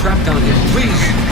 trapped down here. Please.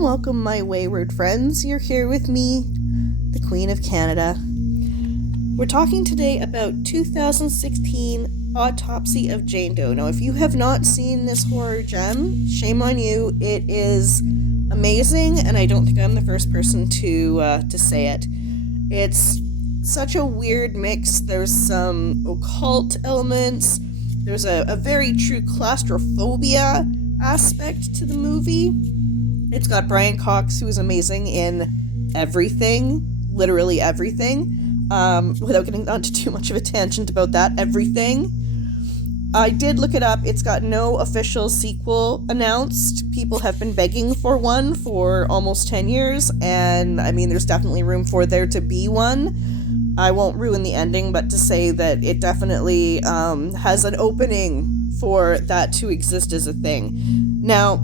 Welcome, my wayward friends. You're here with me, the Queen of Canada. We're talking today about 2016 Autopsy of Jane Doe. Now, if you have not seen this horror gem, shame on you. It is amazing, and I don't think I'm the first person to say it. It's such a weird mix. There's some occult elements. There's a very true claustrophobia aspect to the movie. It's got Brian Cox, who is amazing in everything, literally everything. Without getting onto too much of a tangent about that, everything. I did look it up. It's got no official sequel announced. People have been begging for one for almost 10 years, and I mean, there's definitely room for there to be one. I won't ruin the ending, but to say that it definitely has an opening for that to exist as a thing. Now,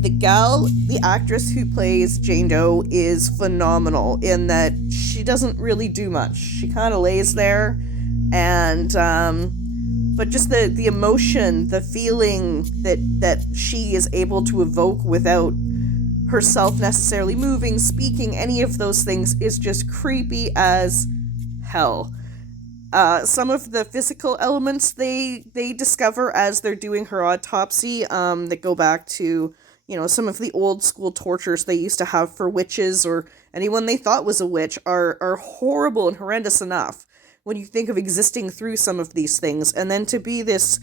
the actress who plays Jane Doe is phenomenal in that she doesn't really do much. She kind of lays there, and but just the emotion, the feeling that she is able to evoke without herself necessarily moving, speaking, any of those things is just creepy as hell. Some of the physical elements they discover as they're doing her autopsy that go back to, some of the old school tortures they used to have for witches or anyone they thought was a witch are horrible and horrendous enough when you think of existing through some of these things. And then to be this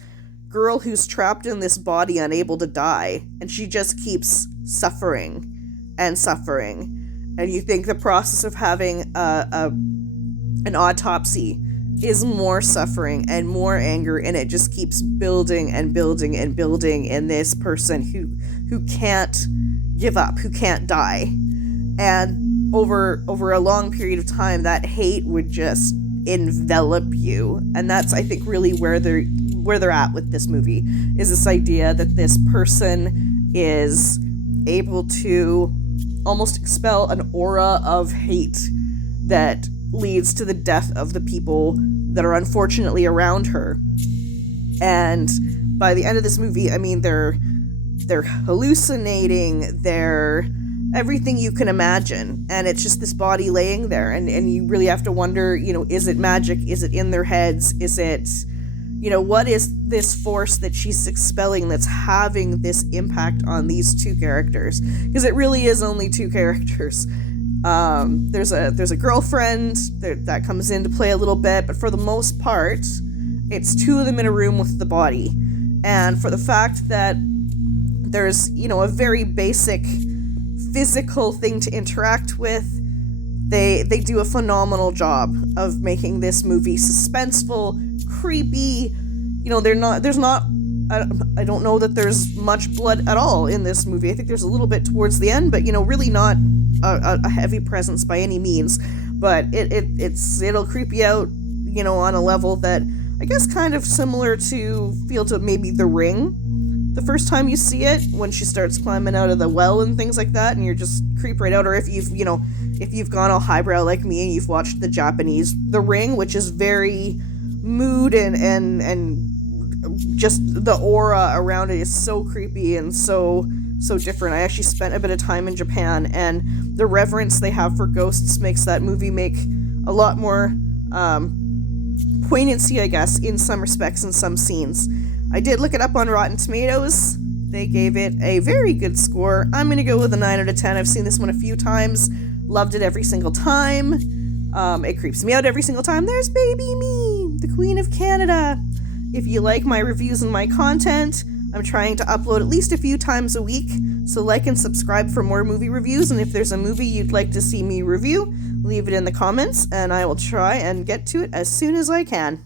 girl who's trapped in this body, unable to die, and she just keeps suffering and suffering. And you think the process of having an autopsy is more suffering and more anger, and it just keeps building and building and building in this person who can't give up, who can't die. And over a long period of time, that hate would just envelop you. And that's, I think, really where they're at with this movie, is this idea that this person is able to almost expel an aura of hate that leads to the death of the people that are unfortunately around her. And by the end of this movie, I mean, they're hallucinating, they're everything you can imagine, and it's just this body laying there, and you really have to wonder, is it magic? Is it in their heads? Is it, what is this force that she's expelling that's having this impact on these two characters? Because it really is only two characters. There's a girlfriend that comes into play a little bit, but for the most part, it's two of them in a room with the body. And for the fact that there's, a very basic physical thing to interact with, they do a phenomenal job of making this movie suspenseful, creepy. I don't know that there's much blood at all in this movie. I think there's a little bit towards the end, but really not a heavy presence by any means. But it'll creep you out, on a level that I guess kind of similar to maybe The Ring. The first time you see it, when she starts climbing out of the well and things like that, and you're just creep right out. Or if you've gone all highbrow like me and you've watched the Japanese The Ring, which is very mood and just the aura around it is so creepy and so different. I actually spent a bit of time in Japan, and the reverence they have for ghosts makes that movie make a lot more poignancy, I guess, in some respects, in some scenes. I did look it up on Rotten Tomatoes. They gave it a very good score. I'm going to go with a 9 out of 10. I've seen this one a few times. Loved it every single time. It creeps me out every single time. There's baby me, the Queen of Canada. If you like my reviews and my content, I'm trying to upload at least a few times a week, so like and subscribe for more movie reviews, and if there's a movie you'd like to see me review, leave it in the comments, and I will try and get to it as soon as I can.